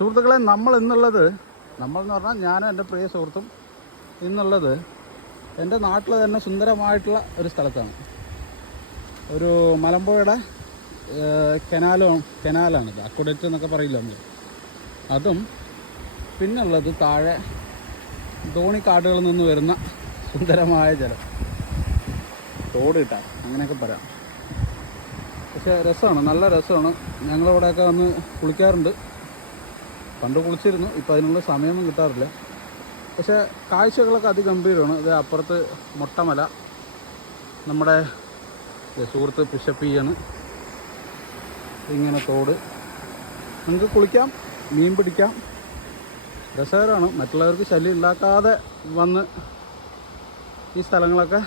സുഹൃത്തുക്കളെ, നമ്മളെന്ന് പറഞ്ഞാൽ ഞാനും എൻ്റെ പ്രിയ സുഹൃത്തും ഇന്നുള്ളത് എൻ്റെ നാട്ടിൽ തന്നെ സുന്ദരമായിട്ടുള്ള ഒരു സ്ഥലത്താണ്. ഒരു മലമ്പുഴയുടെ കനാലാണിത്, അക്വഡക്റ്റ് എന്നൊക്കെ പറയില്ല നമ്മൾ. അതും പിന്നുള്ളത് താഴെ ധോണിക്കാടുകളിൽ നിന്ന് വരുന്ന സുന്ദരമായ ജലം, തോട് കിട്ടാൻ അങ്ങനെയൊക്കെ പറയാം. പക്ഷേ രസമാണ്, നല്ല രസമാണ്. ഞങ്ങളിവിടെയൊക്കെ വന്ന് കുളിക്കാറുണ്ട്. പണ്ട് കുളിച്ചിരുന്നു, ഇപ്പോൾ അതിനുള്ള സമയമൊന്നും കിട്ടാറില്ല. പക്ഷേ കാഴ്ചകളൊക്കെ അതിഗംഭീരമാണ്. ഇത് അപ്പുറത്ത് മൊട്ടമല, നമ്മുടെ സുഹൃത്ത് പിഷപ്പിയാണ്. ഇങ്ങനെ തോട്, നമുക്ക് കുളിക്കാം, മീൻ പിടിക്കാം, രസകരമാണ്. മറ്റുള്ളവർക്ക് ശല്യം ഉണ്ടാക്കാതെ വന്ന് ഈ സ്ഥലങ്ങളൊക്കെ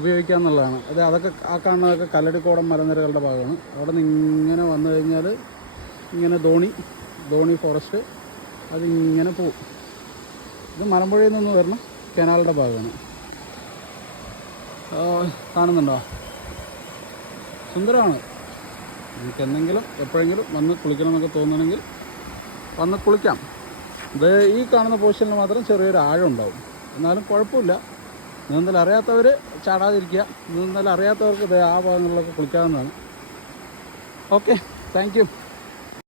ഉപയോഗിക്കുക എന്നുള്ളതാണ്. അതൊക്കെ ആ കാണുന്നതൊക്കെ കല്ലടിക്കോടം മലനിരകളുടെ ഭാഗമാണ്. അവിടെ നിന്ന് ഇങ്ങനെ വന്നു കഴിഞ്ഞാൽ ഇങ്ങനെ ധോണി ഫോറസ്റ്റ് അതിങ്ങനെ പോവും. ഇത് മലമ്പുഴയിൽ നിന്ന് വരുന്ന കനാലിൻ്റെ ഭാഗമാണ്. കാണുന്നുണ്ടോ? സുന്ദരമാണ്. നിങ്ങൾക്ക് എന്തെങ്കിലും എപ്പോഴെങ്കിലും വന്ന് കുളിക്കണം എന്നൊക്കെ തോന്നണമെങ്കിൽ വന്ന് കുളിക്കാം. ഇത് ഈ കാണുന്ന പൊസിഷനിൽ മാത്രം ചെറിയൊരു ആഴം ഉണ്ടാവും, എന്നാലും കുഴപ്പമില്ല. നീന്തൽ അറിയാത്തവർ ചാടാതിരിക്കുക. നീന്തൽ അറിയാത്തവർക്ക് ഇത് ആ ഭാഗങ്ങളിലൊക്കെ കുളിക്കാവുന്നതാണ്. Okay, thank you.